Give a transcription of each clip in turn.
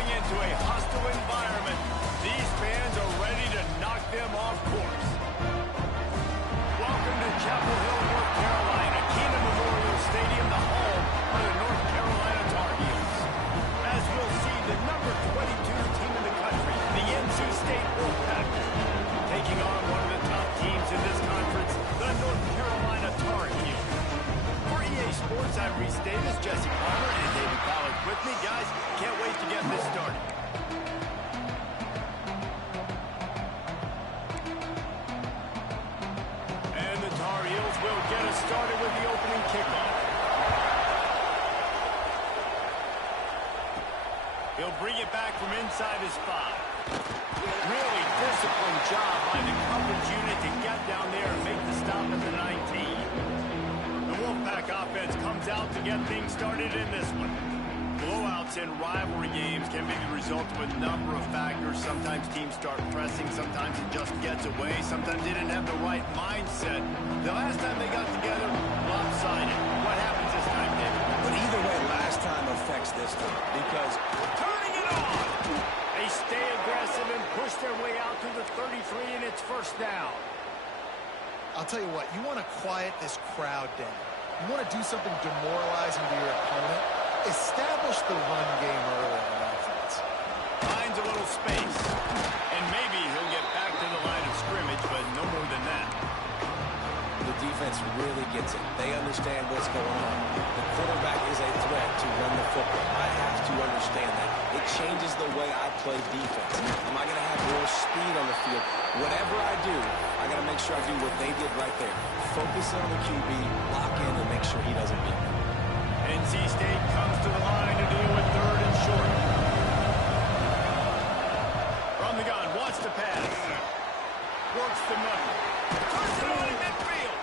going into a hostile environment. These fans are ready to knock them off course. Welcome to Chapel Hill, North Carolina, Keenan Memorial Stadium, the home of the North Carolina Tar Heels. As we'll see, the number 22 team in the country, the NC State Wolfpack, taking on one of the top teams in this conference, the North Carolina Tar Heels. For EA Sports, I'm Reese Davis, Jesse Palmer, and David Pollack with me. Guys, can't wait to get this started. And the Tar Heels will get us started with the opening kickoff. He'll bring it back from inside his 5. Really disciplined job by the coverage unit to get down there and make the stop at the 19. The Wolfpack offense comes out to get things started in this one. Blowouts in rivalry games can be the result of a number of factors. Sometimes teams start pressing, sometimes it just gets away, sometimes they didn't have the right mindset. The last time they got together, lopsided. What happens this time, David? But either way, last time affects this time because turning it on! They stay aggressive and push their way out to the 33, and it's first down. I'll tell you what, you want to quiet this crowd down. You want to do something demoralizing to your opponent. Establish the run game early on offense. Finds a little space, and maybe he'll get back to the line of scrimmage, but no more than that. The defense really gets it. They understand what's going on. The quarterback is a threat to run the football. I have to understand that. It changes the way I play defense. Am I going to have more speed on the field? Whatever I do, I got to make sure I do what they did right there. Focus on the QB, lock in, and make sure he doesn't beat me. NC State comes to the line to deal with third and short. From the gun, wants to pass. Works the middle. Turns it on midfield.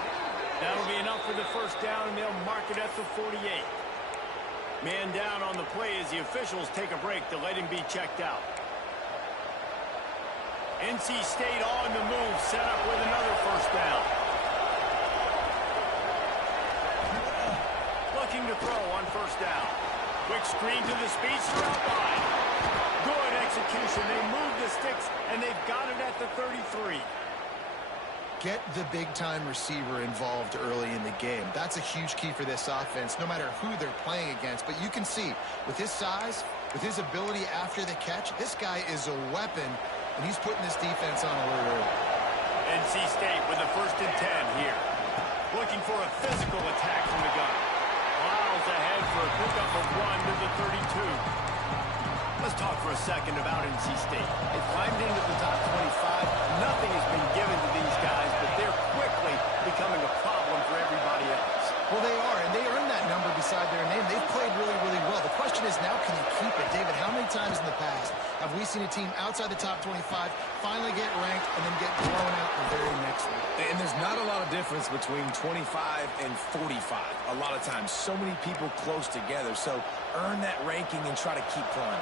That'll be enough for the first down, and they'll mark it at the 48. Man down on the play as the officials take a break to let him be checked out. NC State on the move, set up with another first down. Looking to throw on first down. Quick screen to the speedster out wide. Good execution. They move the sticks, and they've got it at the 33. Get the big-time receiver involved early in the game. That's a huge key for this offense, no matter who they're playing against. But you can see, with his size, with his ability after the catch, this guy is a weapon, and he's putting this defense on alert early. NC State with a 1st and 10 here. Looking for a physical attack from the gun. Miles ahead for a pickup of 1 to the 32. Let's talk for a second about NC State. They climbed into the top 25. Nothing has been given to these guys, but they're quickly becoming a problem for everybody else. Well, they are, and they earned that number beside their name. They've played really, really well. The question is now, can you keep it? David, how many times in the past have we seen a team outside the top 25 finally get ranked and then get blown out the very next week? And there's not a lot of difference between 25 and 45. A lot of times, so many people close together. So earn that ranking and try to keep climbing.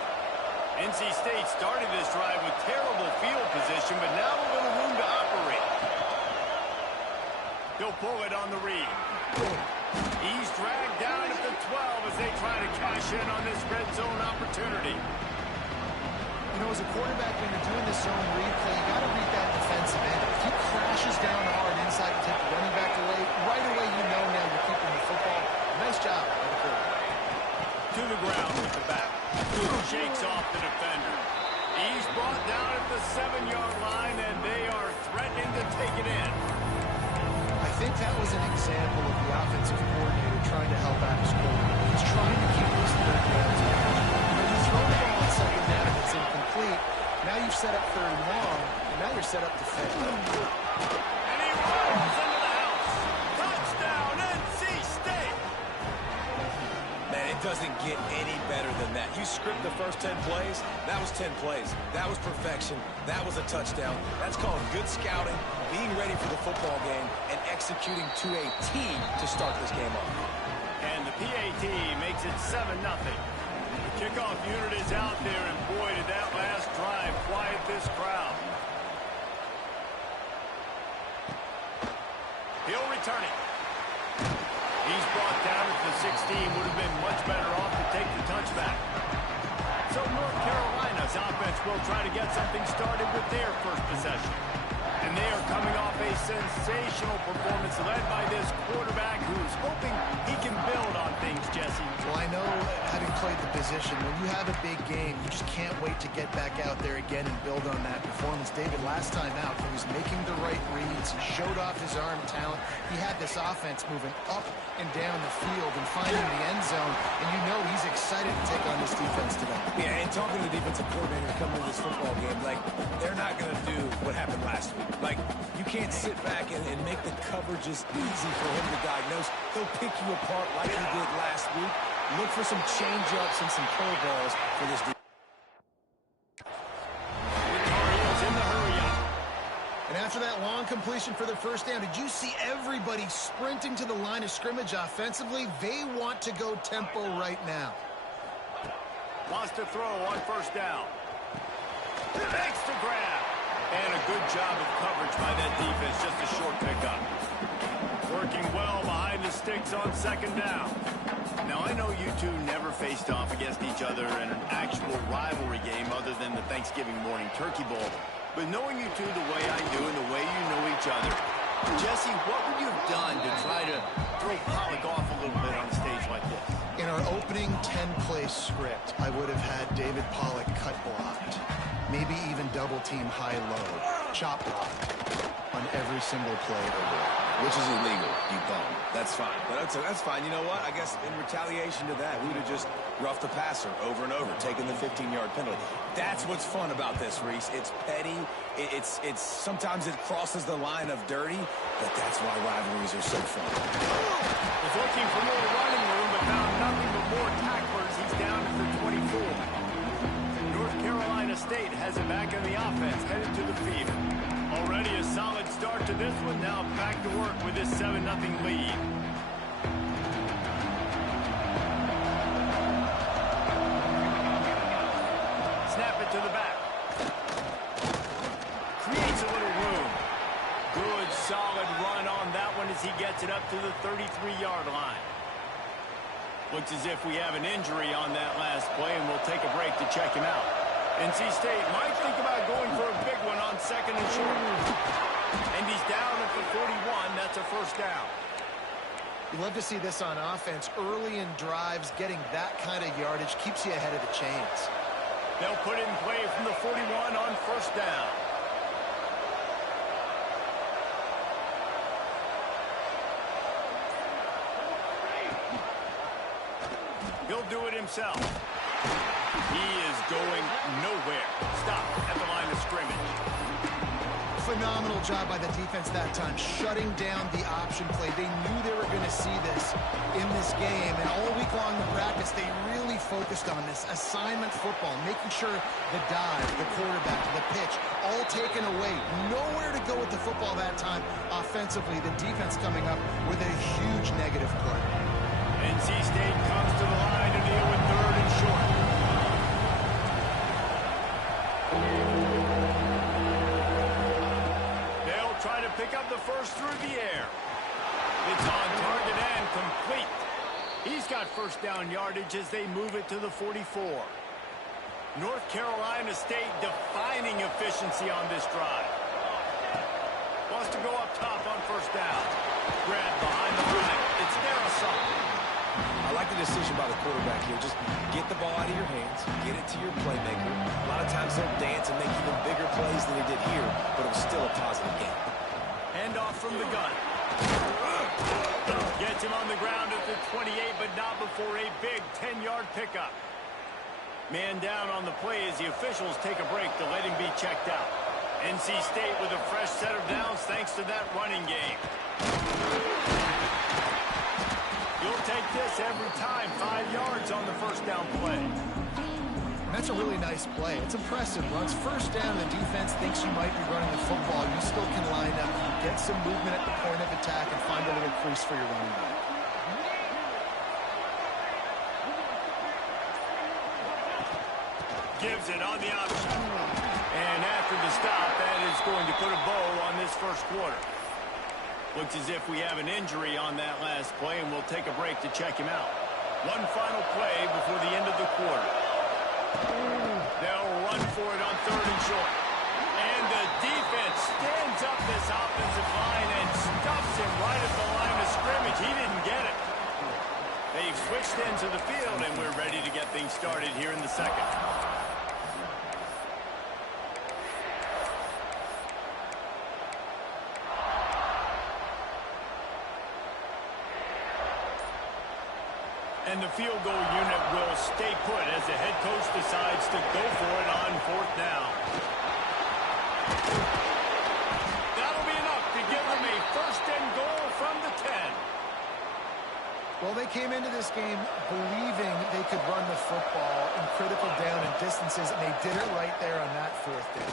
NC State started this drive with terrible field position, but now a little room to operate. He'll pull it on the read. He's dragged down at the 12 as they try to cash in on this red zone opportunity. You know, as a quarterback, when you're doing this zone read play, you got to read that defensive end. If he crashes down hard inside and take the running back away, right away you know now you're keeping the football. Nice job by the quarterback. To the ground with the back. Shakes off the defender. He's brought down at the 7-yard line, and they are threatening to take it in. I think that was an example of the offensive coordinator trying to help out his quarterback. He's trying to keep this third down. You throw the ball on second down and it's incomplete. Now you've set up third and long, and now you're set up to fail. And he runs into the house. Touchdown, NC State. Man, it doesn't get any better than that. You script the first 10 plays, that was 10 plays. That was perfection. That was a touchdown. That's called good scouting, being ready for the football game, and executing to a T to start this game off. And the PAT makes it 7-0. The kickoff unit is out there, and boy, did that last drive quiet this crowd. He'll return it. He's brought down at the 16. Would have been much better off to take the touchback. So North Carolina's offense will try to get something started with their first possession. And they are coming off a sensational performance led by this quarterback who's hoping he can build on things, Jesse. Well, I know, having played the position, when you have a big game, you just can't wait to get back out there again and build on that performance. David, last time out, he was making the right reads. He showed off his arm talent. He had this offense moving up and down the field and finding the end zone. And you know he's excited to take on this defense today. Yeah, and talking to the defensive coordinator coming into this football game, like, they're not going to do what happened last week. Like, you can't sit back and make the coverages easy for him to diagnose. He'll pick you apart like he did last week. Look for some change-ups and some curveballs for this defense. In the hurry-up. And after that long completion for the first down, did you see everybody sprinting to the line of scrimmage offensively? They want to go tempo right now. Wants to throw on first down. Makes the grab. And a good job of coverage by that defense. Just a short pickup. Working well behind the sticks on second down. Now, I know you two never faced off against each other in an actual rivalry game other than the Thanksgiving morning Turkey Bowl. But knowing you two the way I do and the way you know each other, Jesse, what would you have done to try to throw Pollock off a little bit on a stage like this? In our opening 10-play script, I would have had David Pollock cut blocked. Maybe even double-team high-low, chop blocked on every single play over. Which is illegal, you bum. That's fine. But that's fine. You know what? I guess in retaliation to that, we would have just roughed the passer over and over, taking the 15-yard penalty. That's what's fun about this, Reese. It's petty. It's sometimes it crosses the line of dirty, but that's why rivalries are so fun. He's looking for more running room, but found nothing but more tacklers. He's down at the 24. North Carolina State has it back in the offense, headed to the field. Already a solid start to this one. Now back to work with this 7-0 lead. Snap it to the back. Creates a little room. Good, solid run on that one as he gets it up to the 33-yard line. Looks as if we have an injury on that last play, and we'll take a break to check him out. NC State might think about going for a big one on second and short. And he's down at the 41. That's a first down. You love to see this on offense. Early in drives, getting that kind of yardage keeps you ahead of the chains. They'll put it in play from the 41 on first down. He'll do it himself. He is going nowhere. Stop at the line of scrimmage. Phenomenal job by the defense that time, shutting down the option play. They knew they were going to see this in this game, and all week long in practice, they really focused on this assignment football, making sure the dive, the quarterback, the pitch, all taken away. Nowhere to go with the football that time offensively. The defense coming up with a huge negative play. NC State comes to the line to deal with third and short. They'll try to pick up the first through the air. It's on target and complete. He's got first down yardage as they move it to the 44. North Carolina State defining efficiency on this drive. Wants to go up top on first down. Grab behind the line. It's Darasol. I like the decision by the quarterback here. Just get the ball out of your hands, get it to your playmaker. A lot of times they'll dance and make even bigger plays than they did here, but it was still a positive game. Handoff from the gun. Gets him on the ground at the 28, but not before a big 10-yard pickup. Man down on the play as the officials take a break to let him be checked out. NC State with a fresh set of downs thanks to that running game. You'll take this every time. 5 yards on the first down play. That's a really nice play. It's impressive. Runs first down, the defense thinks you might be running the football. You still can line up, get some movement at the point of attack, and find a little crease for your running back. Gives it on the option. And after the stop, that is going to put a bow on this first quarter. Looks as if we have an injury on that last play, and we'll take a break to check him out. One final play before the end of the quarter. They'll run for it on 3rd and short. And the defense stands up this offensive line and stuffs him right at the line of scrimmage. He didn't get it. They've switched into the field, and we're ready to get things started here in the second. And the field goal unit will stay put as the head coach decides to go for it on 4th down. That'll be enough to give them a 1st and goal from the 10. Well, they came into this game believing they could run the football in critical down and distances, and they did it right there on that 4th down.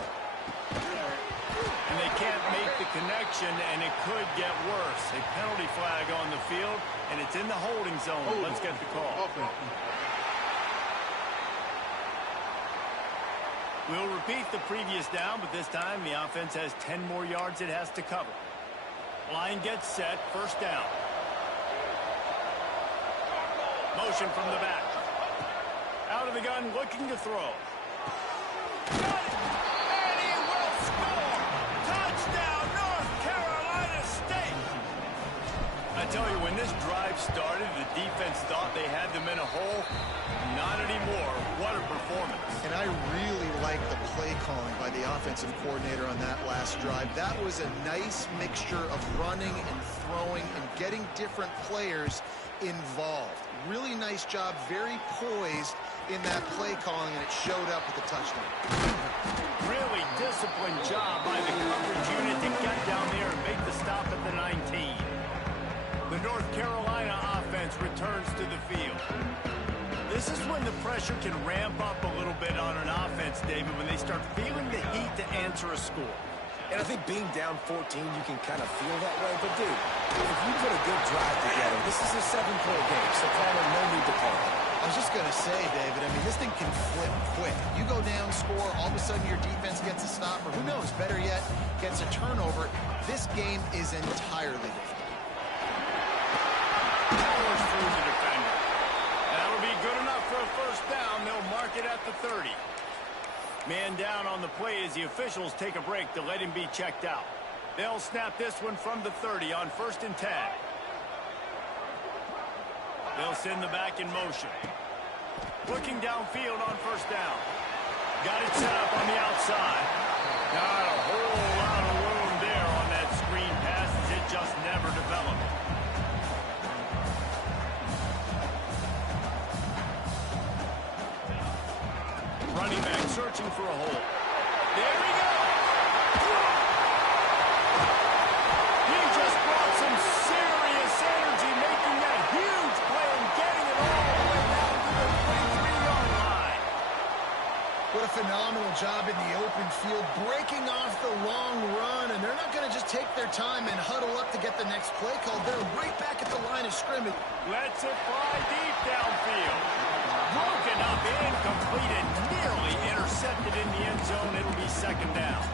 And they can't make the connection, and it could get worse. A penalty flag on the field, and it's in the holding zone. Let's get the call. We'll repeat the previous down, but this time the offense has 10 more yards it has to cover. Line gets set, 1st down. Motion from the back. Out of the gun, looking to throw. Got it! And he will score! Touchdown, North Carolina State! I tell you, when this drive started, the defense thought they had them in a hole. Not anymore. What a performance. And I really like the play calling by the offensive coordinator on that last drive. That was a nice mixture of running and throwing and getting different players involved. Really nice job, very poised in that play calling, and it showed up with the touchdown. Really disciplined job by the coverage unit to get down there and make the stop at the 19. The North Carolina offense returns to the field. This is when the pressure can ramp up a little bit on an offense, David, when they start feeling the heat to answer a score. And I think being down 14, you can kind of feel that way. But, dude, if you put a good drive together, this is a 7-point game, so probably no need to panic. I was just going to say, David, I mean, this thing can flip quick. You go down, score, all of a sudden your defense gets a stop, or who knows, better yet, gets a turnover. This game is entirely different. Powers through the defender. That'll be good enough for a 1st down. They'll mark it at the 30. Man down on the play as the officials take a break to let him be checked out. They'll snap this one from the 30 on 1st and 10. They'll send the back in motion. Looking downfield on 1st down. Got it set up on the outside. Not a whole lot of room there on that screen pass as it just never developed. Running back searching for a hole. There we go. He just brought some serious energy, making that huge play and getting it all the way down to the 23-yard line. What a phenomenal job in the open field, breaking off the long run, and they're not going to just take their time and huddle up to get the next play called. They're right back at the line of scrimmage. Lets it fly deep downfield. Broken up, incomplete, and nearly intercepted in the end zone. It'll be 2nd down.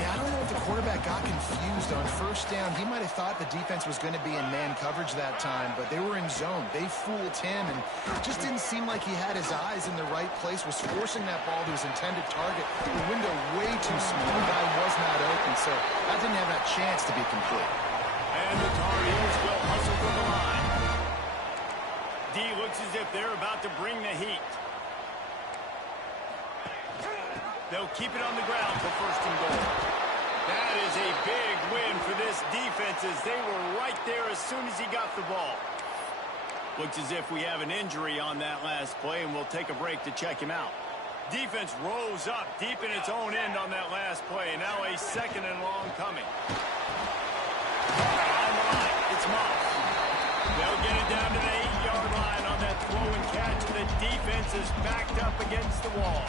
Yeah, I don't know if the quarterback got confused on 1st down. He might have thought the defense was going to be in man coverage that time, but they were in zone. They fooled him, and it just didn't seem like he had his eyes in the right place, was forcing that ball to his intended target. The window way too small. The guy was not open, so that didn't have that chance to be complete. And the Tar Heels will hustle from the line. D looks as if they're about to bring the heat. They'll keep it on the ground for 1st and goal. That is a big win for this defense as they were right there as soon as he got the ball. Looks as if we have an injury on that last play, and we'll take a break to check him out. Defense rose up deep in its own end on that last play. Now a 2nd and long coming. On the line, it's Moss. They'll get it down to the 8-yard line on that throw and catch. The defense is backed up against the wall.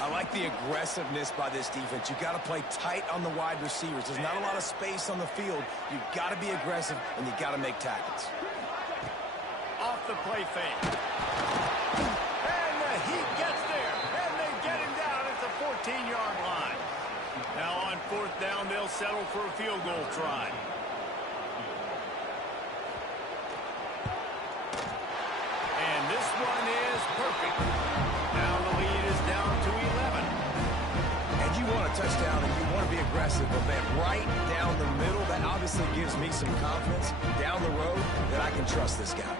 I like the aggressiveness by this defense. You've got to play tight on the wide receivers. There's not a lot of space on the field. You've got to be aggressive, and you've got to make tackles. Off the play fake. And the heat gets there. And they get him down at the 14-yard line. Now on 4th down, they'll settle for a field goal try. And this This one is perfect. Now the lead is down to 11. And you want a touchdown and you want to be aggressive, but man, right down the middle, that obviously gives me some confidence down the road that I can trust this guy.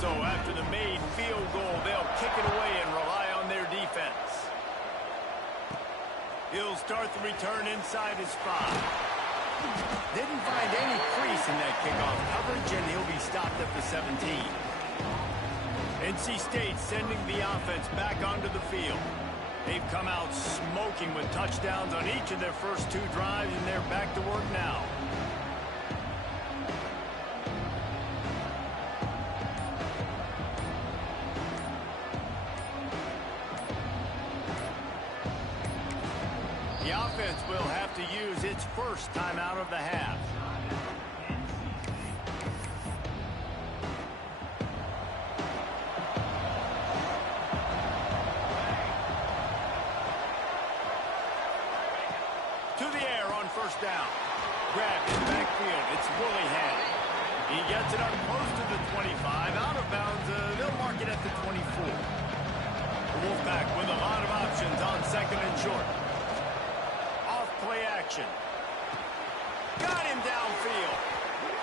So after the made field goal, they'll kick it away and rely on their defense. He'll start the return inside his 5. Didn't find any crease in that kickoff coverage, and he'll be stopped at the 17. NC State sending the offense back onto the field. They've come out smoking with touchdowns on each of their first 2 drives, and they're back to work now. The offense will have to use its first timeout of the half. To the air on first down. Grabbed in the backfield. It's Willingham. He gets it up close to the 25. Out of bounds. They'll mark it at the 24. The Wolfpack with a lot of options on second and short. Play action. Got him downfield.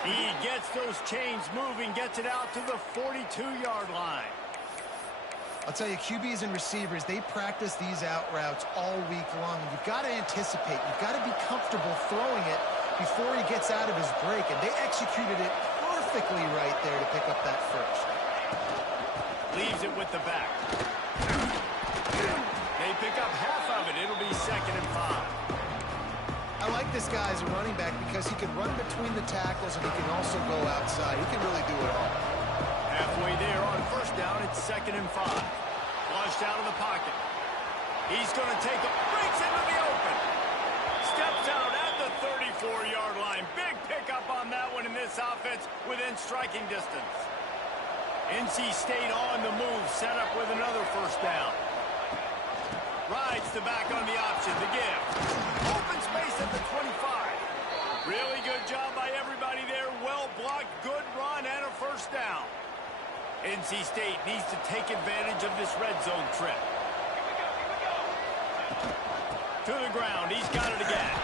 He gets those chains moving, gets it out to the 42-yard line. I'll tell you, QBs and receivers, they practice these out routes all week long. You've got to anticipate. You've got to be comfortable throwing it before he gets out of his break, and they executed it perfectly right there to pick up that first. Leaves it with the back. They pick up half of it. It'll be 2nd and 5. I like this guy as a running back because he can run between the tackles and he can also go outside. He can really do it all. Halfway there on first down, it's 2nd and 5. Flushed out of the pocket. He's going to take a breaks into the open. Steps out at the 34-yard line. Big pickup on that one in this offense within striking distance. NC State on the move, set up with another first down. Rides the back on the option, the give. Open space at the 25. Really good job by everybody there. Well blocked, good run, and a first down. NC State needs to take advantage of this red zone trip. To the ground, he's got it again.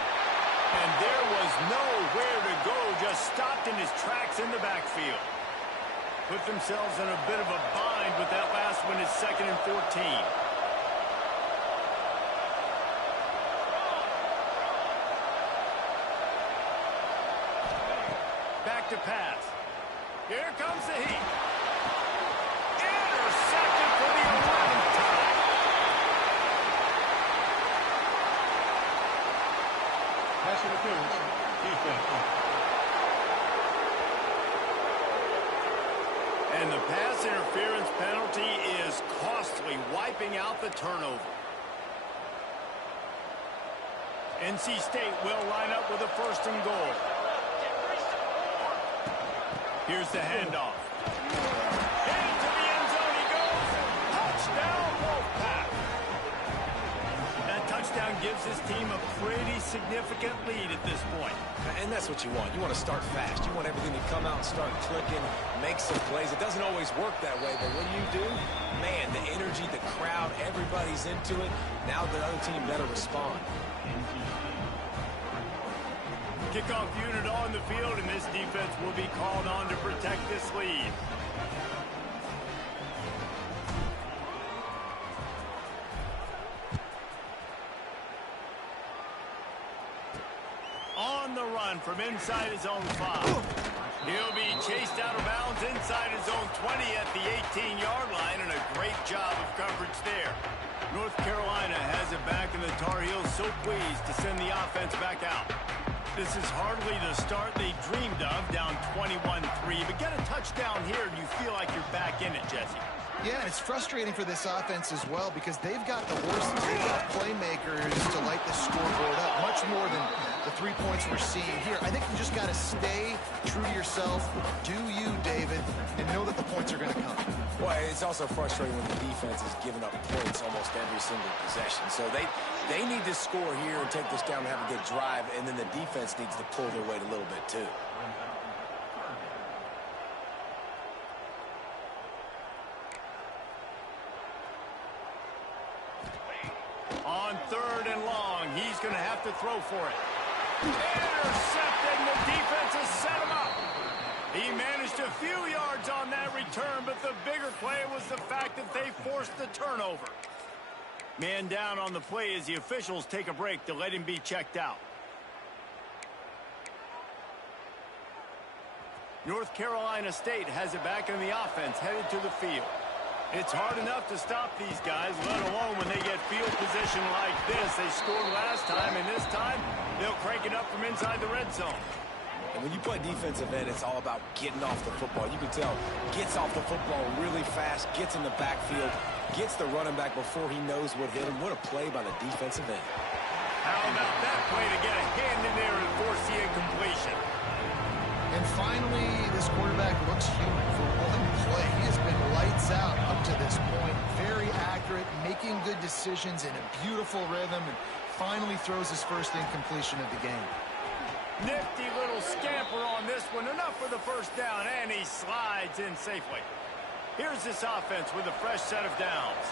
And there was nowhere to go, just stopped in his tracks in the backfield. Put themselves in a bit of a bind with that last one is 2nd and 14. To pass. Here comes the heat. Intercepted for the 11th time. Pass interference. Defense. And the pass interference penalty is costly, wiping out the turnover. NC State will line up with a 1st and goal. Here's the handoff. Into the end zone he goes. Touchdown, Wolfpack. That touchdown gives his team a pretty significant lead at this point. And that's what you want. You want to start fast. You want everything to come out and start clicking, make some plays. It doesn't always work that way, but when you do, man, the energy, the crowd, everybody's into it. Now the other team better respond. Kickoff unit on the field, and this defense will be called on to protect this lead. On the run from inside his own 5. He'll be chased out of bounds inside his own 20 at the 18-yard line, and a great job of coverage there. North Carolina has it back, and the Tar Heels so pleased to send the offense back out. This is hardly the start they dreamed of, down 21-3. But get a touchdown here, and you feel like you're back in it, Jesse. Yeah, and it's frustrating for this offense as well because they've got the horses. They've got playmakers to light the scoreboard up, much more than the 3 points we're seeing here. I think you just got to stay true to yourself, do you, David, and know that the points are going to come. Well, it's also frustrating when the defense is giving up points almost every single possession. So they need to score here and take this down and have a good drive, and then the defense needs to pull their weight a little bit too. he's going to have to throw for it. Intercepted, and the defense has set him up. He managed a few yards on that return, but the bigger play was the fact that they forced the turnover. Man down on the play as the officials take a break to let him be checked out. North Carolina State has it back in the offense, headed to the field. It's hard enough to stop these guys, let alone when they get field position like this. They scored last time, and this time they'll crank it up from inside the red zone. And when you play defensive end, it's all about getting off the football. You can tell, gets off the football really fast, gets in the backfield, gets the running back before he knows what hit him. What a play by the defensive end. How about that play to get a hand in there and force the incompletion? And finally, this quarterback looks human for one play. He has been lights out up to this point. Very accurate, making good decisions in a beautiful rhythm, and finally throws his first incompletion of the game. Nifty little scamper on this one. Enough for the first down, and he slides in safely. Here's this offense with a fresh set of downs.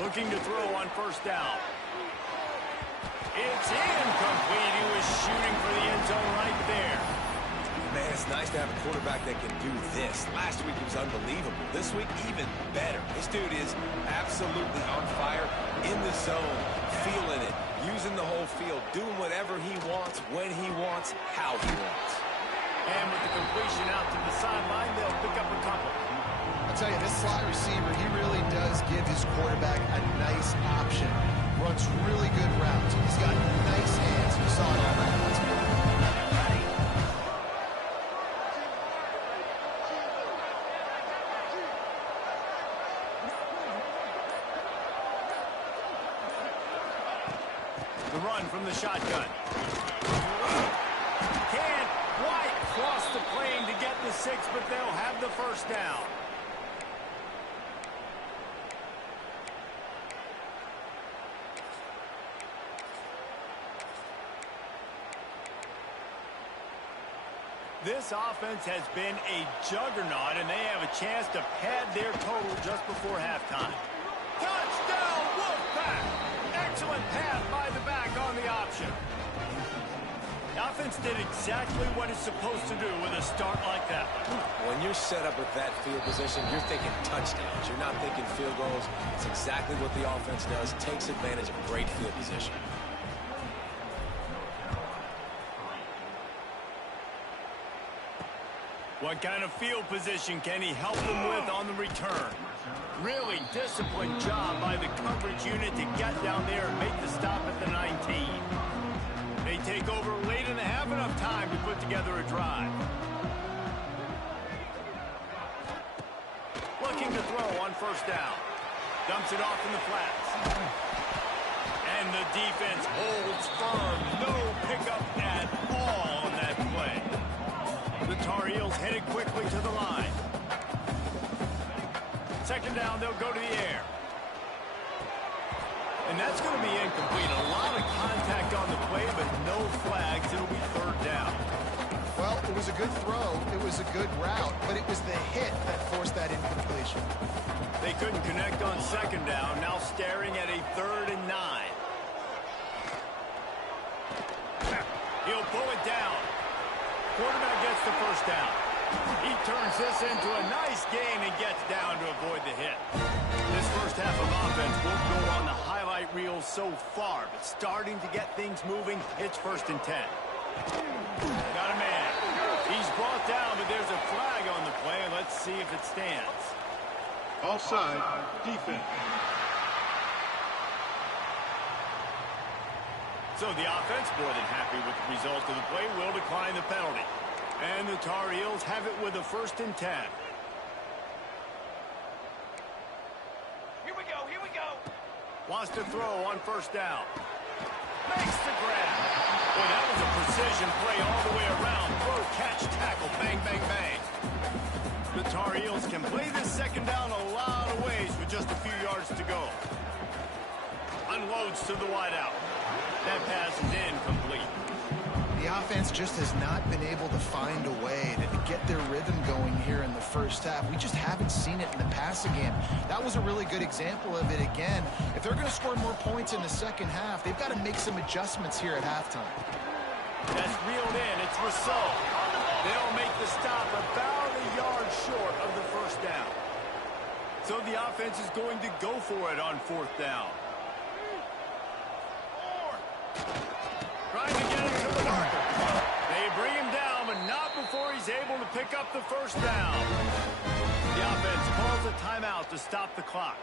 Looking to throw on first down. It's incomplete. He was shooting for the end zone right there. Man, it's nice to have a quarterback that can do this. Last week he was unbelievable. This week, even better. This dude is absolutely on fire, in the zone, feeling it, using the whole field, doing whatever he wants, when he wants, how he wants. And with the completion out to the sideline, they'll pick up a couple. I'll tell you, this slot receiver, he really does give his quarterback a nice option. Runs really good routes. He's got nice hands. You saw it all night last week. The run from the shotgun. Can't quite cross the plane to get the 6, but they'll have the first down. This offense has been a juggernaut, and they have a chance to pad their total just before halftime. Touchdown, Wolfpack! Excellent pass by the back on the option. The offense did exactly what it's supposed to do with a start like that. When you're set up with that field position, you're thinking touchdowns. You're not thinking field goals. It's exactly what the offense does. Takes advantage of great field position. What kind of field position can he help them with on the return? Really disciplined job by the coverage unit to get down there and make the stop at the 19. They take over late in the half, enough time to put together a drive. Looking to throw on first down. Dumps it off in the flats. And the defense holds firm. No pickup at all on that play. The Tar Heels headed quickly to the line. Second down, they'll go to the air. And that's going to be incomplete. A lot of contact on the play, but no flags. It'll be third down. Well, it was a good throw. It was a good route, but it was the hit that forced that incompletion. They couldn't connect on second down. Now staring at a 3rd and 9. He'll pull it down. Quarterback gets the first down. He turns this into a nice gain and gets down to avoid the hit. This first half of offense won't go on the highlight reel so far, but starting to get things moving, it's 1st and 10. Got a man. He's brought down, but there's a flag on the play. Let's see if it stands. Offside, defense. So the offense, more than happy with the result of the play, will decline the penalty. And the Tar Heels have it with a 1st and 10. Here we go, here we go. Wants to throw on first down. Makes the grab. Boy, that was a precision play all the way around. Throw, catch, tackle, bang, bang, bang. The Tar Heels can play this second down a lot of ways with just a few yards to go. Unloads to the wideout. That pass is incomplete. The offense just has not been able to find a way to get their rhythm going here in the first half. We just haven't seen it in the passing game. That was a really good example of it again. If they're going to score more points in the second half, they've got to make some adjustments here at halftime. That's reeled in. It's Rousseau. They'll make the stop about a yard short of the first down. So the offense is going to go for it on fourth down. Trying to get him to the marker. They bring him down, but not before he's able to pick up the first down. The offense calls a timeout to stop the clock.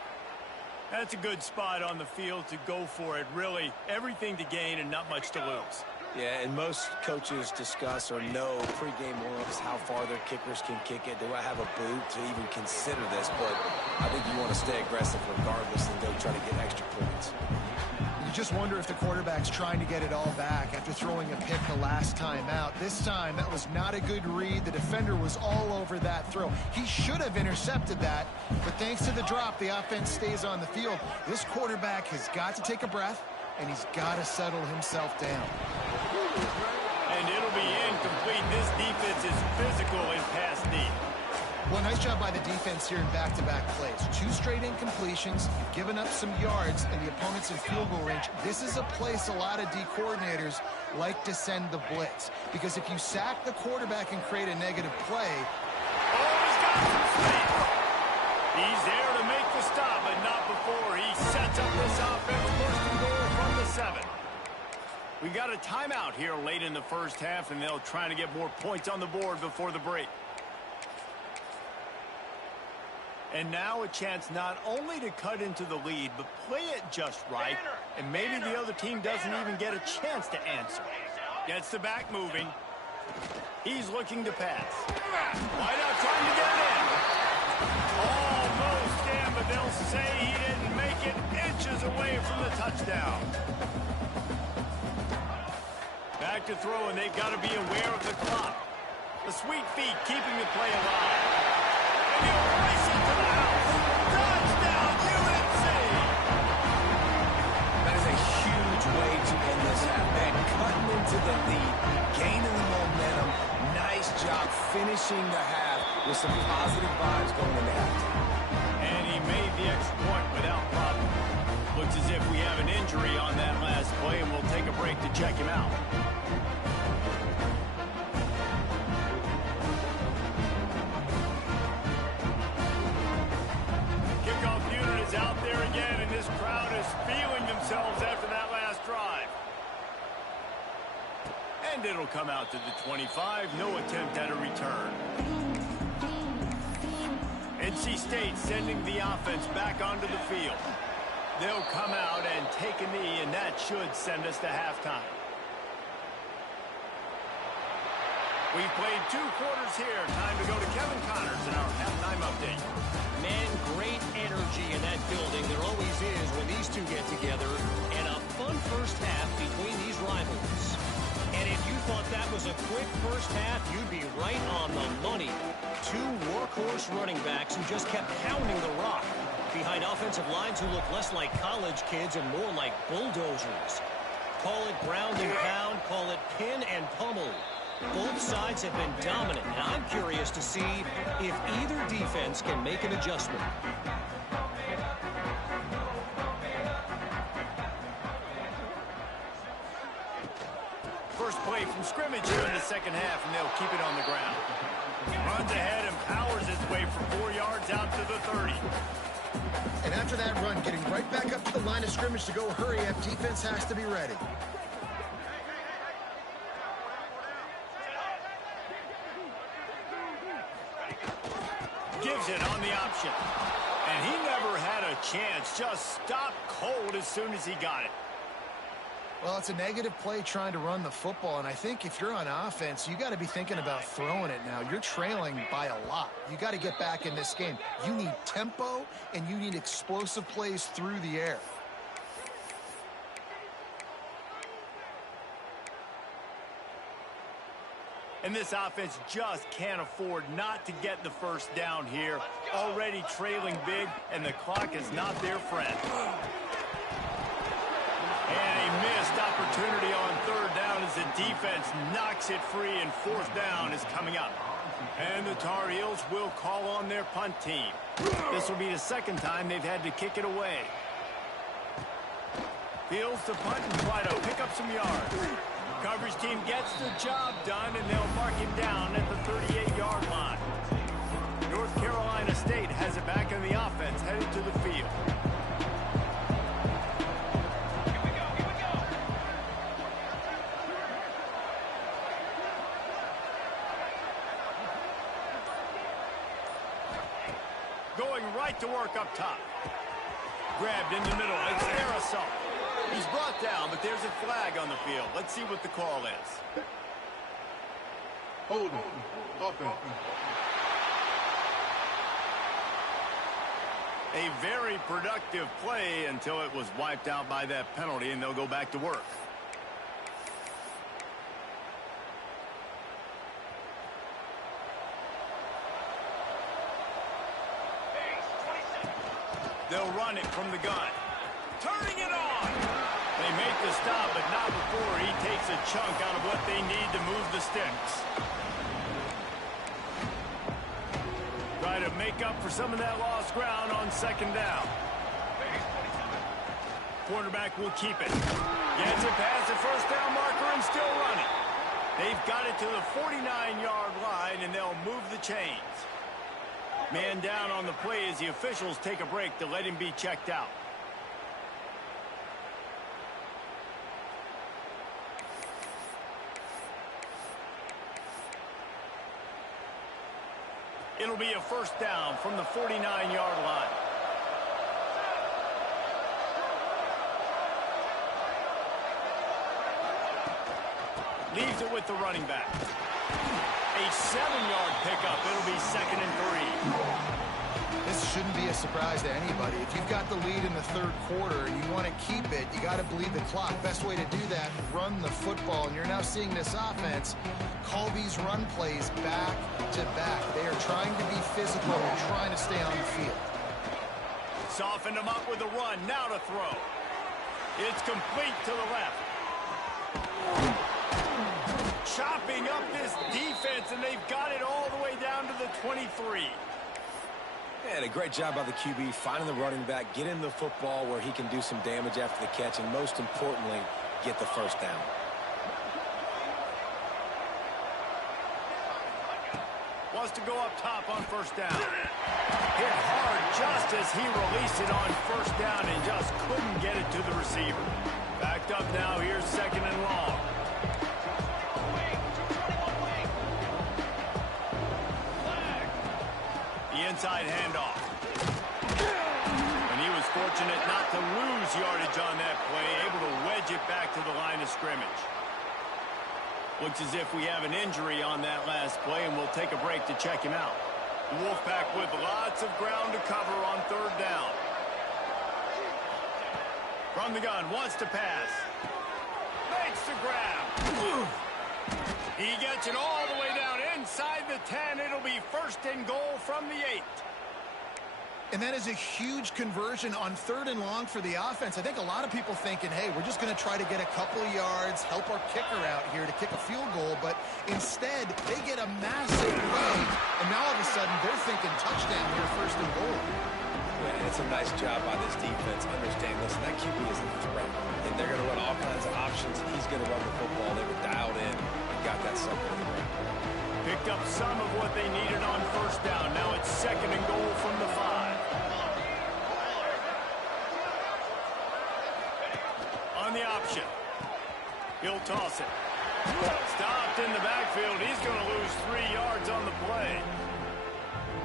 That's a good spot on the field to go for it. Really, everything to gain and not much to lose. Yeah, and most coaches discuss or know pregame warm-ups how far their kickers can kick it. Do I have a boot to even consider this? But I think you want to stay aggressive regardless and go try to get extra points. You just wonder if the quarterback's trying to get it all back after throwing a pick the last time out. This time, that was not a good read. The defender was all over that throw. He should have intercepted that, but thanks to the drop, the offense stays on the field. This quarterback has got to take a breath, and he's got to settle himself down. And it'll be incomplete. This defense is physical in pass deep. Well, nice job by the defense here in back-to-back plays. 2 straight incompletions, you've given up some yards, and the opponent's in field goal range. This is a place a lot of D coordinators like to send the blitz. Because if you sack the quarterback and create a negative play... Oh, he's got some space. He's there to make the stop, but not before he sets up this offense. First and goal from the 7. We got a timeout here late in the first half, and they'll try to get more points on the board before the break. And now a chance not only to cut into the lead, but play it just right, and maybe the other team doesn't even get a chance to answer. Gets the back moving. He's looking to pass. Wide out trying to get it in. Almost in, but they'll say he didn't make it, inches away from the touchdown. Back to throw, and they've got to be aware of the clock. The sweet feet keeping the play alive. And he'll race it to the house. Touchdown, UNC! That is a huge way to end this half. Man, cutting into the lead, gaining the momentum. Nice job finishing the half with some positive vibes going into halftime. And he made the extra point without problem. Looks as if we have an injury on that last play, and we'll take a break to check him out. Kickoff unit is out there again, and this crowd is feeling themselves after that last drive. And it'll come out to the 25. No attempt at a return. NC State sending the offense back onto the field. They'll come out and take a knee, and that should send us to halftime. We've played 2 quarters here. Time to go to Kevin Connors in our halftime update. Man, great energy in that building. There always is when these two get together. And a fun first half between these rivals. And if you thought that was a quick first half, you'd be right on the money. 2 workhorse running backs who just kept pounding the rock behind offensive lines who look less like college kids and more like bulldozers. Call it ground and pound, call it pin and pummel. Both sides have been dominant, and I'm curious to see if either defense can make an adjustment. First play from scrimmage here in the second half, and they'll keep it on the ground. Runs ahead and powers his way for 4 yards out to the 30. And after that run, getting right back up to the line of scrimmage to go hurry up, defense has to be ready. Gives it on the option. And he never had a chance. Just stopped cold as soon as he got it. Well, it's a negative play trying to run the football, and I think if you're on offense, you got to be thinking about throwing it now. You're trailing by a lot. You got to get back in this game. You need tempo, and you need explosive plays through the air. And this offense just can't afford not to get the first down here. Already trailing big, and the clock is not their friend. And a missed opportunity on third down as the defense knocks it free, and fourth down is coming up. And the Tar Heels will call on their punt team. This will be the second time they've had to kick it away. Fields the punt and try to pick up some yards. Coverage team gets the job done, and they'll mark him down at the 38-yard line. North Carolina State has it back in the offense, headed to the field. Here we go, here we go. Going right to work up top. Grabbed in the middle. It's Aerosol. He's brought down, but there's a flag on the field. Let's see what the call is. Holding. Offense. A very productive play until it was wiped out by that penalty, and they'll go back to work. They'll run it from the gun. Turning it on. They make the stop, but not before he takes a chunk out of what they need to move the sticks. Try to make up for some of that lost ground on second down. Quarterback will keep it. Gets it past the first down marker and still running. They've got it to the 49-yard line, and they'll move the chains. Man down on the play as the officials take a break to let him be checked out. It'll be a first down from the 49-yard line. Leaves it with the running back. A 7-yard pickup. It'll be 2nd and 3. This shouldn't be a surprise to anybody. If you've got the lead in the third quarter and you want to keep it, you got to bleed the clock. Best way to do that, run the football. And you're now seeing this offense call these run plays back to back. They are trying to be physical and trying to stay on the field. Softened him up with a run. Now to throw. It's complete to the left. Chopping up this defense, and they've got it all the way down to the 23. And a great job by the QB finding the running back, getting the football where he can do some damage after the catch, and most importantly, get the first down. Wants to go up top on first down. Hit hard just as he released it on first down and just couldn't get it to the receiver. Backed up now. Here's 2nd and long. Inside handoff. And he was fortunate not to lose yardage on that play, able to wedge it back to the line of scrimmage. Looks as if we have an injury on that last play, and we'll take a break to check him out. The Wolfpack with lots of ground to cover on third down. From the gun, wants to pass. Makes the grab. He gets it all the way down inside the 10. It'll be 1st and goal from the 8. And that is a huge conversion on 3rd and long for the offense. I think a lot of people thinking, hey, we're just going to try to get a couple of yards, help our kicker out here to kick a field goal. But instead, they get a massive lead. And now all of a sudden, they're thinking touchdown here, 1st and goal. And it's a nice job by this defense. Understand, listen, that QB is a threat. And they're going to run all kinds of options. He's going to run the football. They were dialed in. Got that something. Picked up some of what they needed on first down. Now it's 2nd and goal from the 5. On the option. He'll toss it. Stopped in the backfield. He's going to lose 3 yards on the play.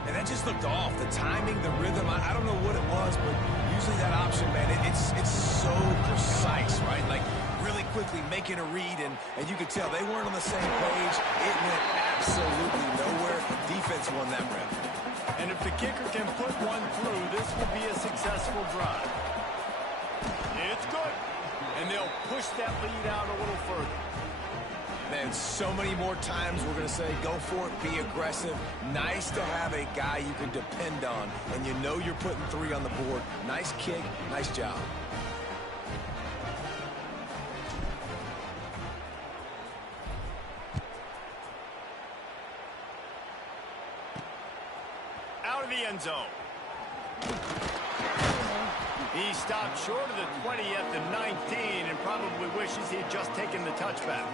And that just looked off. The timing, the rhythm, I don't know what it was, but usually that option, man, it's so precise, right? Like, really quickly making a read, and you could tell they weren't on the same page. It went absolutely nowhere. Defense won that rep. And if the kicker can put one through, this will be a successful drive. It's good. And they'll push that lead out a little further. Man, so many more times we're going to say, go for it, be aggressive. Nice to have a guy you can depend on, and you know you're putting 3 on the board. Nice kick, nice job. of the end zone. He stopped short of the 20 at the 19 and probably wishes he had just taken the touchback.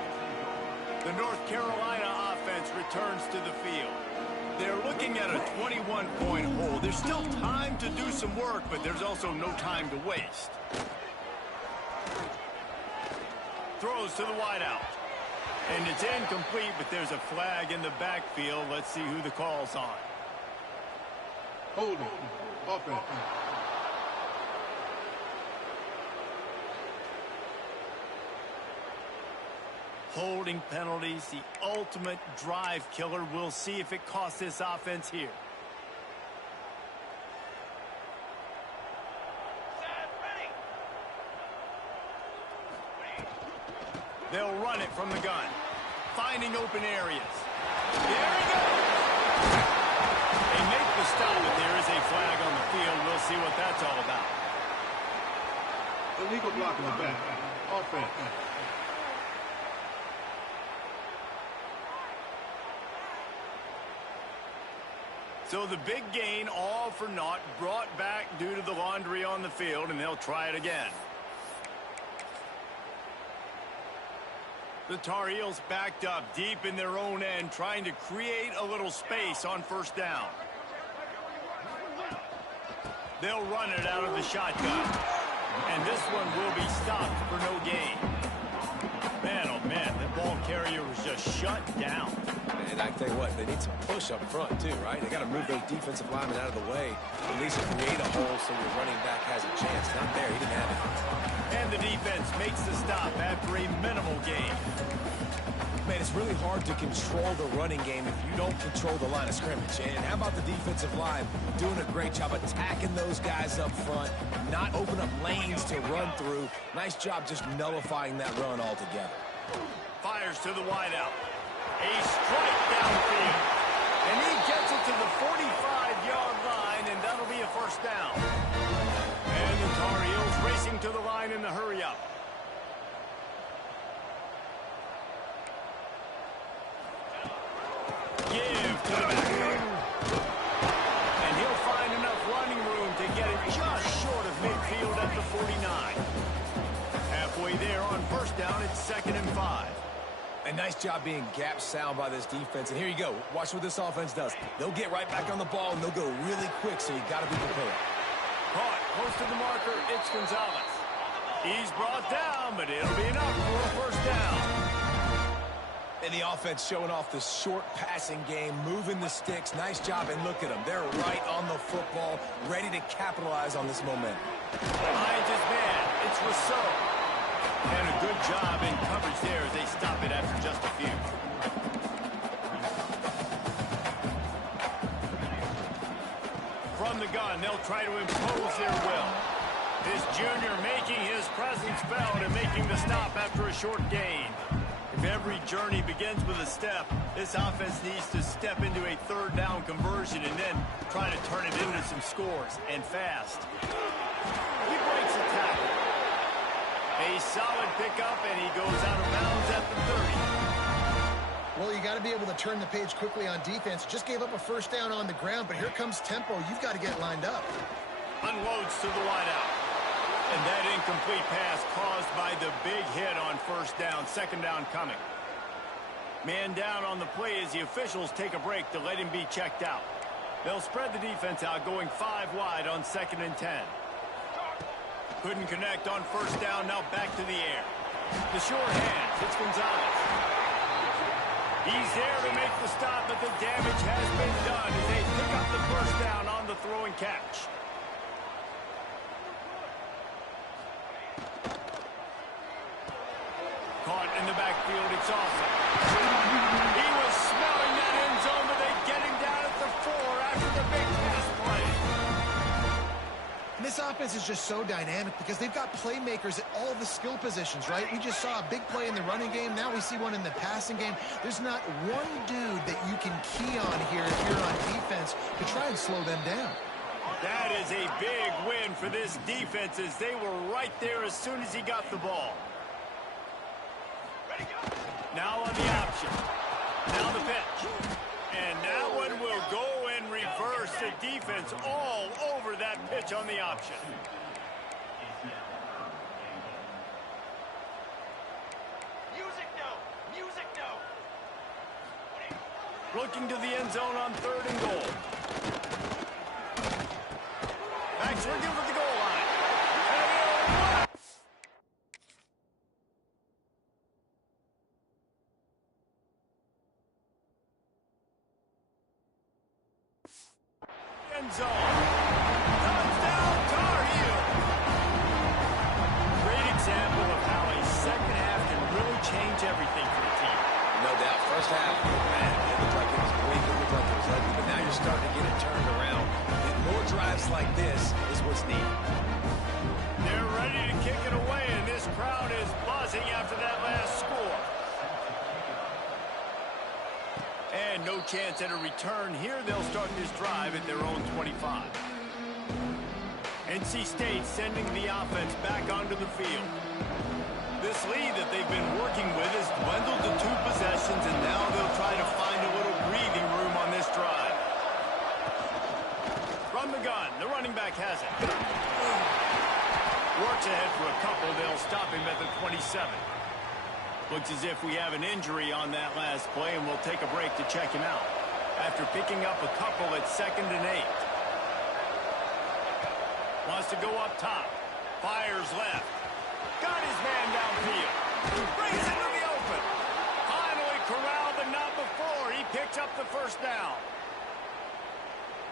The North Carolina offense returns to the field. They're looking at a 21-point hole. There's still time to do some work, but there's also no time to waste. Throws to the wideout. And it's incomplete, but there's a flag in the backfield. Let's see who the call's on. Holding. Offense. Holding penalties, the ultimate drive killer. We'll see if it costs this offense here. They'll run it from the gun. Finding open areas. There he goes! They make the stop, but there is a flag on the field. We'll see what that's all about. Illegal block in the back. Offense. So the big gain, all for naught, brought back due to the laundry on the field, and they'll try it again. The Tar Heels backed up deep in their own end, trying to create a little space on first down. They'll run it out of the shotgun. And this one will be stopped for no gain. Man, oh man, the ball carrier was just shut down. And I tell you what, they need some push up front too, right? They got to move those defensive linemen out of the way, at least create a hole so your running back has a chance. Not there, he didn't have it. And the defense makes the stop after a minimal gain. Man, it's really hard to control the running game if you don't control the line of scrimmage. And how about the defensive line doing a great job attacking those guys up front, not open up lanes to run through. Nice job just nullifying that run altogether. Fires to the wideout. A strike downfield. And he gets it to the 45-yard line, and that'll be a first down. And the Tar Heels racing to the line in the hurry-up. Give to the back. And he'll find enough running room to get it just short of midfield at the 49. Halfway there on first down, it's 2nd and 5. A nice job being gap sound by this defense. And here you go. Watch what this offense does. They'll get right back on the ball, and they'll go really quick, so you got to be prepared. Caught close to the marker, it's Gonzalez. He's brought down, but it'll be enough for a first down. And the offense showing off the short passing game, moving the sticks. Nice job, and look at them. They're right on the football, ready to capitalize on this momentum. Behind his man, it's Rousseau. And a good job in coverage there as they stop it after just a few. From the gun, they'll try to impose their will. This junior making his presence felt and making the stop after a short gain. If every journey begins with a step, this offense needs to step into a third down conversion and then try to turn it into some scores, and fast. He breaks a tackle. A solid pickup, and he goes out of bounds at the 30. Well, you got to be able to turn the page quickly on defense. Just gave up a first down on the ground, but here comes tempo. You've got to get lined up. Unloads to the wideout. And that incomplete pass caused by the big hit on first down. 2nd down coming. Man down on the play as the officials take a break to let him be checked out. They'll spread the defense out, going 5 wide on 2nd and 10. Couldn't connect on first down, now back to the air. The short hands, it's Gonzalez. He's there to make the stop, but the damage has been done as they pick up the first down on the throw and catch. Caught in the backfield, it's awesome. He was smelling that end zone, but they get him down at the 4 after the big pass play. And this offense is just so dynamic because they've got playmakers at all the skill positions, right? We just saw a big play in the running game. Now we see one in the passing game. There's not one dude that you can key on here if you're on defense to try and slow them down. That is a big win for this defense as they were right there as soon as he got the ball. Now on the option. Now the pitch. And that one will go in reverse, the defense all over that pitch on the option. Music no! Music no! Looking to the end zone on 3rd and goal. Backs looking for the goal line. End zone. Touchdown, Tar Heel. Great example of how a second half can really change everything for the team. No doubt. First half, man, it looked like it was bleak, it looked like it was ugly, but now you're starting to get it turned around. And more drives like this is what's needed. They're ready to kick it away, and this crowd is buzzing after that last score. And no chance at a return here. They'll start this drive at their own 25. NC State sending the offense back onto the field. This lead that they've been working with has dwindled to 2 possessions, and now they'll try to find a little breathing room on this drive. From the gun, the running back has it. Works ahead for a couple. They'll stop him at the 27. Looks as if we have an injury on that last play, and we'll take a break to check him out. After picking up a couple at 2nd and 8. Wants to go up top. Fires left. Got his man downfield. Brings it to the open. Finally corralled, but not before. He picks up the first down.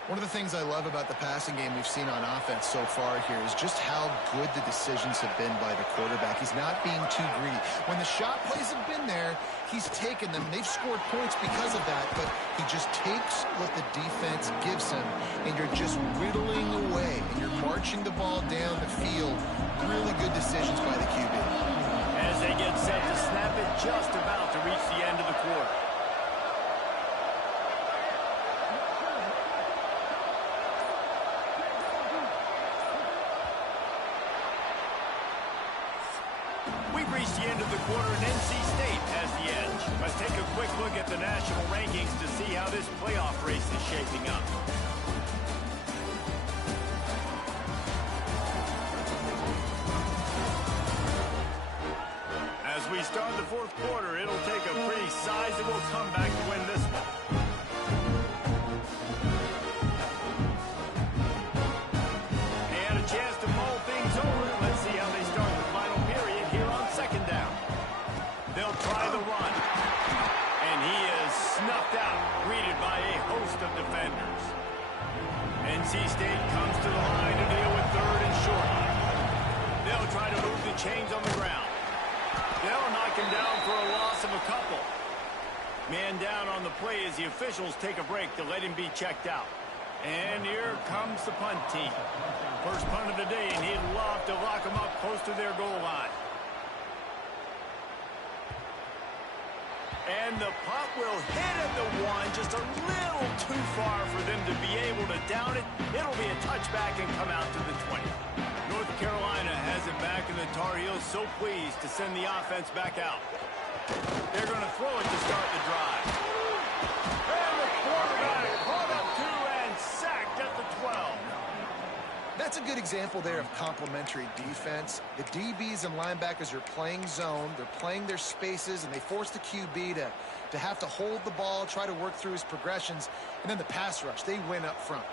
One of the things I love about the passing game we've seen on offense so far here is just how good the decisions have been by the quarterback. He's not being too greedy. When the shot plays have been there, he's taken them. They've scored points because of that, but he just takes what the defense gives him, and you're just whittling away, and you're marching the ball down the field. Really good decisions by the QB. As they get set to snap it, just about to reach the end of the quarter. We've reached the end of the quarter, and NC State has the edge. Let's take a quick look at the national rankings to see how this playoff race is shaping up. As we start the 4th quarter, it'll take a pretty sizable comeback to win this one. They had a chance to mull things over. Let's see how they start the final period here on 2nd down. They'll try the run. And he is snuffed out, greeted by a host of defenders. NC State comes to the line to deal with 3rd and short. They'll try to move the chains on the ground. They'll knock him down for a loss of a couple. Man down on the play as the officials take a break to let him be checked out. And here comes the punt team. First punt of the day, and he'd love to lock them up close to their goal line. And the punt will hit at the 1, just a little too far for them to be able to down it. It'll be a touchback and come out to the 20. North Carolina has it back, and the Tar Heels so pleased to send the offense back out. They're going to throw it to start the drive. And the quarterback caught up to and sacked at the 12. That's a good example there of complementary defense. The DBs and linebackers are playing zone. They're playing their spaces, and they force the QB to have to hold the ball, try to work through his progressions, and then the pass rush, they win up front.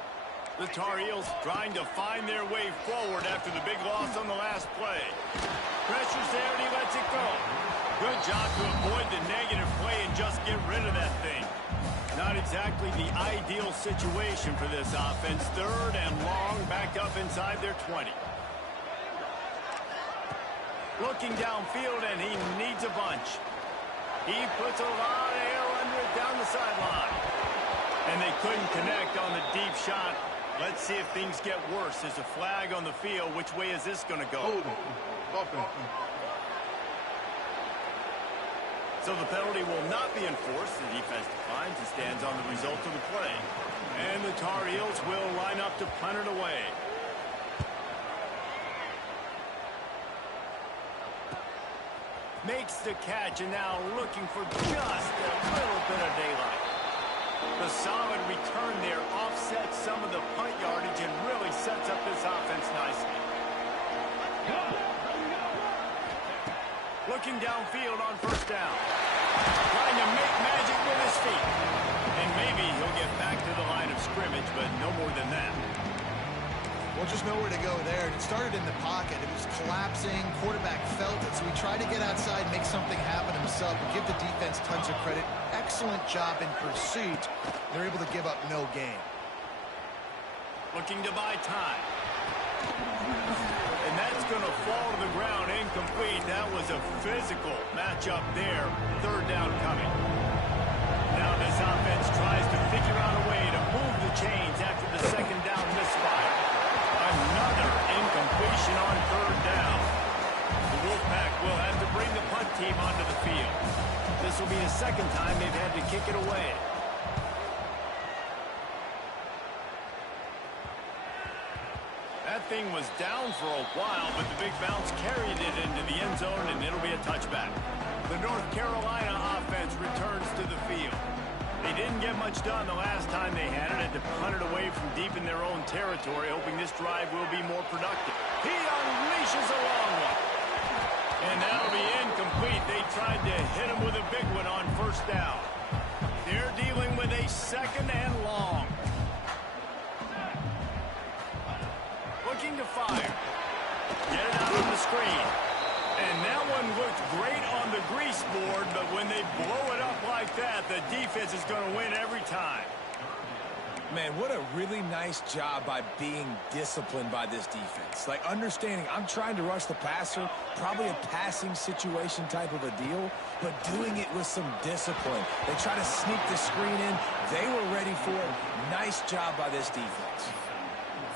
The Tar Heels trying to find their way forward after the big loss on the last play. Pressure's there, and he lets it go. Good job to avoid the negative play and just get rid of that thing. Not exactly the ideal situation for this offense. 3rd and long, backed up inside their 20. Looking downfield, and he needs a bunch. He puts a lot of air under it down the sideline. And they couldn't connect on the deep shot. Let's see if things get worse. There's a flag on the field. Which way is this going to go? Hold it. Offense. So the penalty will not be enforced. The defense declines and stands on the result of the play. And the Tar Heels will line up to punt it away. Makes the catch, and now looking for just a little bit of daylight. The solid return there offsets some of the punt yardage and really sets up this offense nicely. Looking downfield on first down. Trying to make magic with his feet. And maybe he'll get back to the line of scrimmage, but no more than that. Well, just nowhere to go there. It started in the pocket. It was collapsing. Quarterback felt it, so he tried to get outside, make something happen himself, and give the defense tons of credit. Excellent job in pursuit. They're able to give up no gain. Looking to buy time. And that's going to fall to the ground incomplete. That was a physical matchup there. Third down coming. Now this offense tries to figure out a way to move the chains after the second down misfire. Another incompletion on third down. The Wolfpack will have to bring the punt team onto the field. This will be the second time they've had to kick it away. That thing was down for a while, but the big bounce carried it into the end zone, and it'll be a touchback. The North Carolina offense returns to the field. They didn't get much done the last time they had it, to punt it away from deep in their own territory, hoping this drive will be more productive. He unleashes a long one. And that'll be incomplete. They tried to hit him with a big one on first down. They're dealing with a second and long. Looking to fire. Get it out on the screen. And that one looked great on the grease board, but when they blow it up like that, the defense is going to win every time. Man, what a really nice job by being disciplined by this defense. Like, understanding I'm trying to rush the passer, probably a passing situation type of a deal, but doing it with some discipline. They try to sneak the screen in. They were ready for it. Nice job by this defense.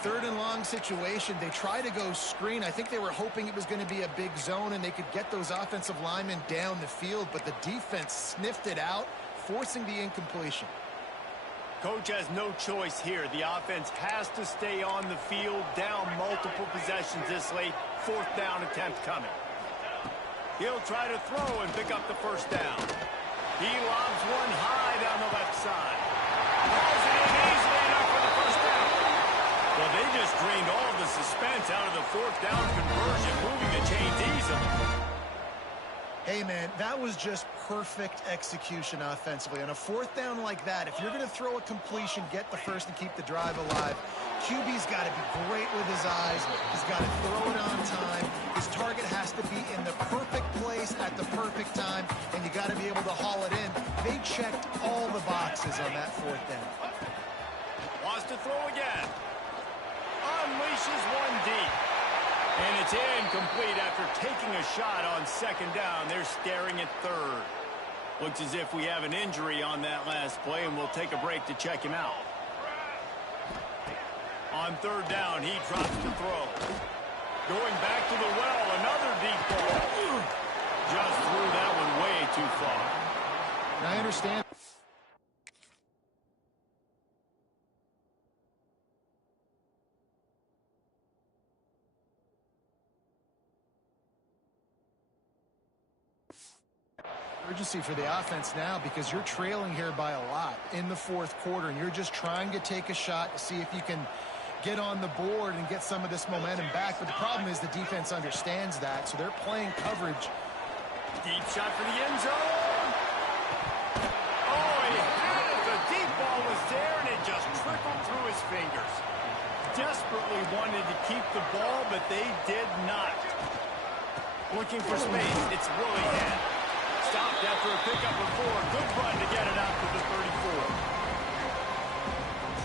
Third and long situation. They try to go screen. I think they were hoping it was going to be a big zone and they could get those offensive linemen down the field, but the defense sniffed it out, forcing the incompletion. Coach has no choice here. The offense has to stay on the field, down multiple possessions this late. Fourth down attempt coming. He'll try to throw and pick up the first down. He lobs one high down the left side. Throws it in easily enough for the first down. Well, they just drained all the suspense out of the fourth down conversion, moving the chains easily. Hey, man, that was just perfect execution offensively. On a fourth down like that, if you're going to throw a completion, get the first and keep the drive alive, QB's got to be great with his eyes. He's got to throw it on time. His target has to be in the perfect place at the perfect time, and you got to be able to haul it in. They checked all the boxes on that fourth down. Wants to throw again. Unleashes one deep. And it's incomplete after taking a shot on second down. They're staring at third. Looks as if we have an injury on that last play, and we'll take a break to check him out. On third down, he drops to throw. Going back to the well, another deep ball. Just threw that one way too far. And I understand. Urgency for the offense now because you're trailing here by a lot in the fourth quarter, and you're just trying to take a shot to see if you can get on the board and get some of this momentum back. But the problem is the defense understands that, so they're playing coverage. Deep shot for the end zone. Oh, he had it. The deep ball was there, and it just trickled through his fingers. Desperately wanted to keep the ball, but they did not. Looking for space. It's Willie Head. Stopped after a pickup of 4. Good run to get it out to the 34.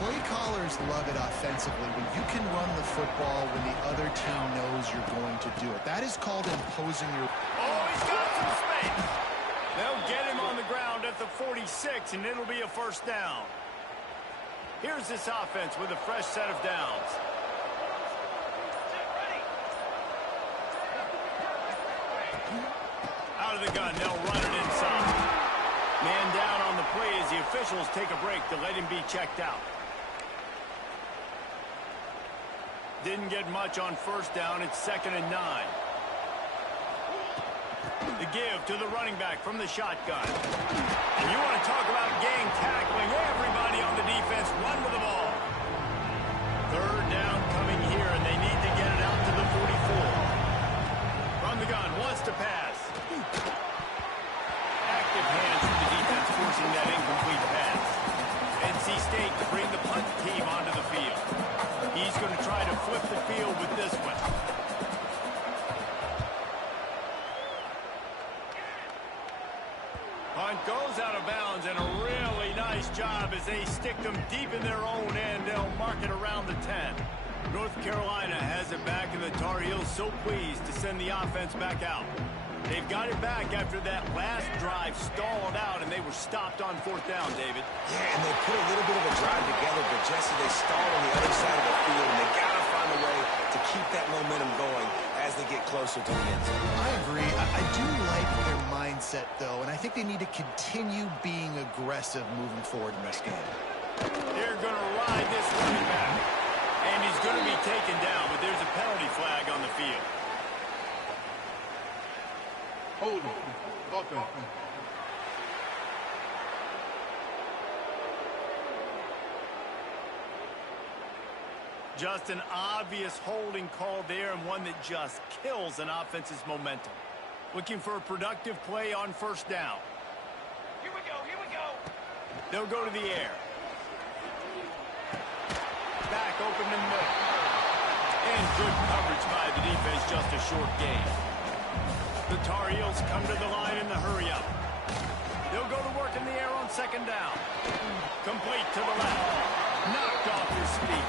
Play callers love it offensively when you can run the football when the other team knows you're going to do it. That is called imposing your... Oh, he's got some space. They'll get him on the ground at the 46, and it'll be a first down. Here's this offense with a fresh set of downs. Out of the gun, they'll run it inside. Man down on the play as the officials take a break to let him be checked out. Didn't get much on first down. It's 2nd and 9. The give to the running back from the shotgun. And you want to talk about gang tackling. Everybody on the defense run with the ball. Third down coming here, and they need to get it out to the 44. From the gun, wants to pass. Active hands from the defense forcing that incomplete pass. NC State to bring the punt team onto the field. He's going to try to flip the field with this one. Punt goes out of bounds, and a really nice job as they stick them deep in their own end. They'll mark it around the 10. North Carolina has it back, and the Tar Heels so pleased to send the offense back out. They've got it back after that last drive stalled out, and they were stopped on fourth down, David. Yeah, and they put a little bit of a drive together, but Jesse, they stalled on the other side of the field, and they got to find a way to keep that momentum going as they get closer to the end zone. I agree. I do like their mindset, though, and I think they need to continue being aggressive moving forward in this game. They're going to ride this running back, and he's going to be taken down, but there's a penalty flag on the field. Hold on. Offense. Just an obvious holding call there, and one that just kills an offense's momentum. Looking for a productive play on first down. Here we go, here we go. They'll go to the air. Back open in the middle. And good coverage by the defense, just a short gain. The Tar Heels come to the line in the hurry-up. They'll go to work in the air on second down. Complete to the left. Knocked off his feet.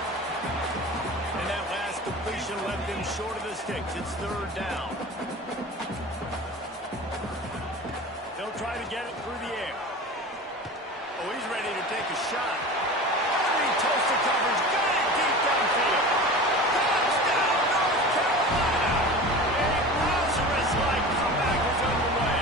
And that last completion left him short of the sticks. It's third down. They'll try to get it through the air. Oh, he's ready to take a shot. He toasts the coverage. Got it deep downfield. Touchdown, North Carolina. A Lazarus-like comeback is underway.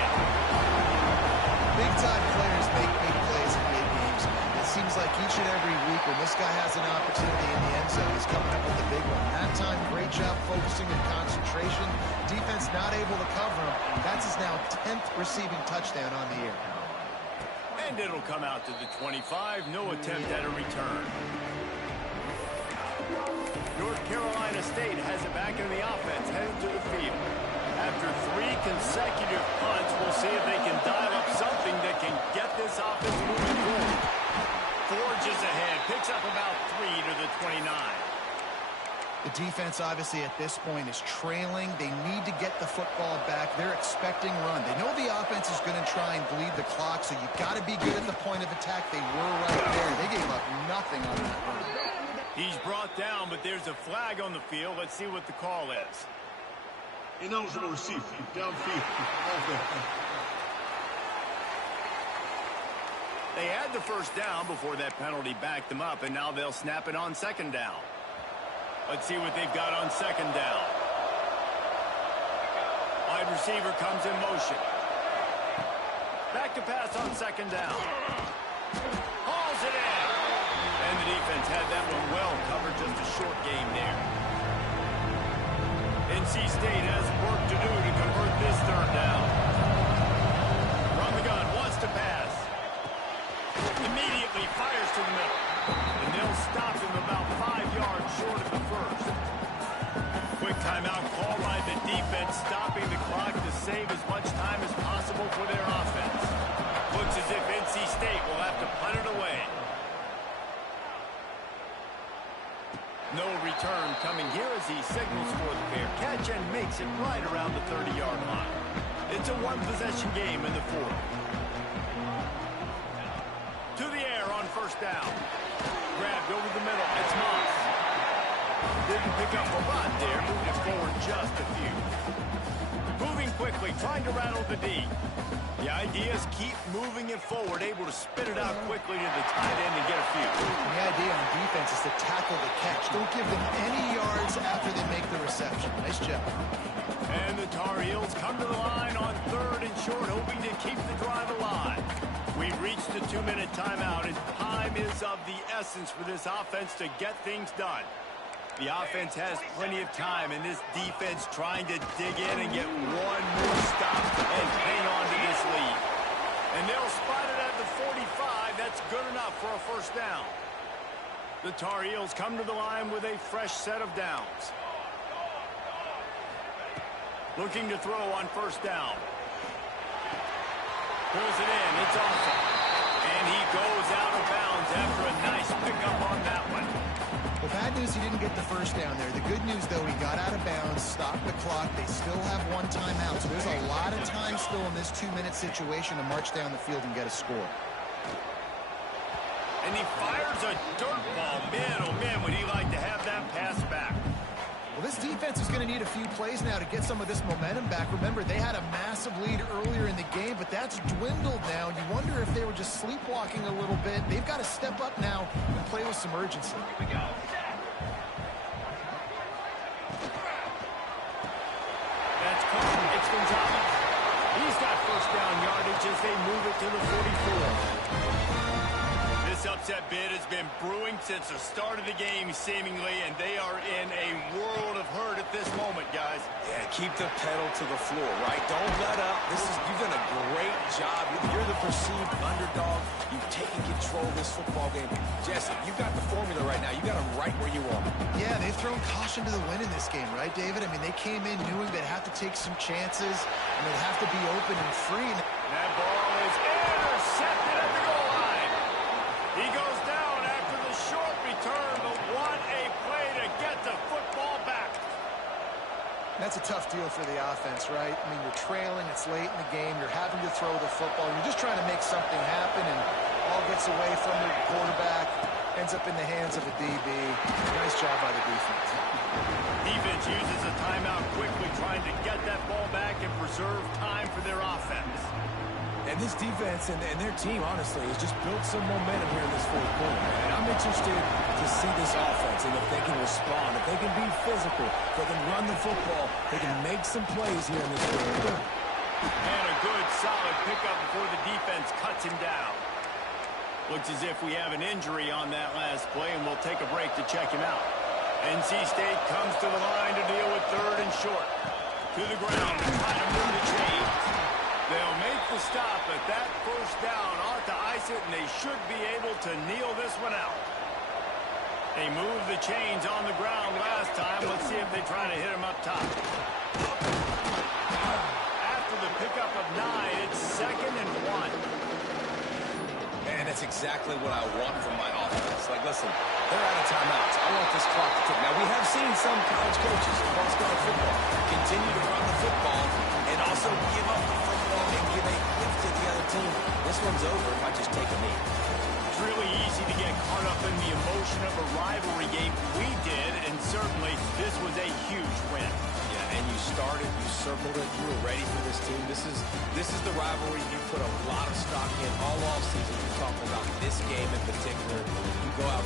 Big-time players make big plays in big games. It seems like each and every week when this guy has an opportunity in the end zone, he's coming up with a big one. That time, great job focusing and concentration. Defense not able to cover him. That's his now 10th receiving touchdown on the year. And it'll come out to the 25. No attempt at a return. North Carolina State has it back in the offense, headed to the field. After 3 consecutive punts, we'll see if they can dial up something that can get this offense moving forward. Forges ahead, picks up about 3 to the 29. The defense, obviously, at this point is trailing. They need to get the football back. They're expecting run. They know the offense is going to try and bleed the clock, so you've got to be good at the point of attack. They were right there. They gave up nothing on that run. He's brought down, but there's a flag on the field. Let's see what the call is. Ineligible receiver. Downfield. Offense. They had the first down before that penalty backed them up, and now they'll snap it on second down. Let's see what they've got on second down. Wide receiver comes in motion. Back to pass on second down. Hauls it in. And the defense had that one well covered, just a short game there. NC State has work to do to convert this third down. From the gun, wants to pass. Immediately fires to the middle. And they'll stop him about 5 yards short of the first. Quick timeout call by the defense, stopping the clock to save as much time as possible for their offense. Looks as if NC State will have to punt it away. No return coming here as he signals for the fair catch and makes it right around the 30-yard line. It's a one-possession game in the fourth. To the air on first down. Grabbed over the middle. It's Moss. Didn't pick up a lot there. Moved it forward just a few. Moving quickly, trying to rattle the D. The idea is keep moving it forward, able to spit it out quickly to the tight end and get a few. The idea on defense is to tackle the catch. Don't give them any yards after they make the reception. Nice job. And the Tar Heels come to the line on third and short, hoping to keep the drive alive. We've reached the 2-minute timeout, and time is of the essence for this offense to get things done. The offense has plenty of time, and this defense trying to dig in and get one more stop and hang on to this lead. And they'll spot it at the 45. That's good enough for a first down. The Tar Heels come to the line with a fresh set of downs. Looking to throw on first down. Pulls it in. It's awesome. And he goes out of bounds after a nice pickup on that one. Well, bad news he didn't get the first down there. The good news, though, he got out of bounds, stopped the clock. They still have one timeout, so there's a lot of time still in this 2-minute situation to march down the field and get a score. And he fires a dirt ball. Man, oh man, would he like to have that pass back. Well, this defense is going to need a few plays now to get some of this momentum back. Remember, they had a massive lead earlier in the game, but that's dwindled now. You wonder if they were just sleepwalking a little bit. They've got to step up now and play with some urgency. Here we go. That's caught. It's Gonzalez. He's got first down yardage as they move it to the 44. This upset bid has been brewing since the start of the game, seemingly, and they are in a world of hurt at this moment, guys. Yeah, keep the pedal to the floor, right? Don't let up. You've done a great job. You're the perceived underdog. You've taken control of this football game. Jesse, you've got the formula right now. You got them right where you are. Yeah, they've thrown caution to the wind in this game, right, David? I mean, they came in knowing they'd have to take some chances, and they'd have to be open and free. That ball is intercepted at the goal line. He goes down after the short return, but what a play to get the football back. That's a tough deal for the offense, right? I mean, you're trailing, it's late in the game, you're having to throw the football, you're just trying to make something happen, and all gets away from the quarterback, ends up in the hands of a DB. Nice job by the defense. Defense uses a timeout quickly, trying to get that ball back and preserve time for their offense. And this defense and their team, honestly, has just built some momentum here in this fourth quarter. And I'm interested to see this offense and if they can respond, if they can be physical, if they can run the football, they can make some plays here in this quarter. And a good, solid pickup before the defense cuts him down. Looks as if we have an injury on that last play, and we'll take a break to check him out. NC State comes to the line to deal with third and short. To the ground and try to move the chains. They'll make the stop, but that first down ought to ice it, and they should be able to kneel this one out. They moved the chains on the ground last time. Let's see if they try to hit him up top. After the pickup of 9, it's 2nd and 1. And that's exactly what I want from my offense. Like, listen, they're out of timeouts. I want this clock to tick. Now, we have seen some college coaches across college football continue to run the football and also give up the football and give a gift to the other team. This one's over if I just take a knee. It's really easy to get caught up in the emotion of a rivalry game. We did, and certainly this was a huge win. Yeah, and you started, you circled it, you were ready for this team. This is the rivalry you put a lot of stock in all offseason. You talk about this game in particular. You go out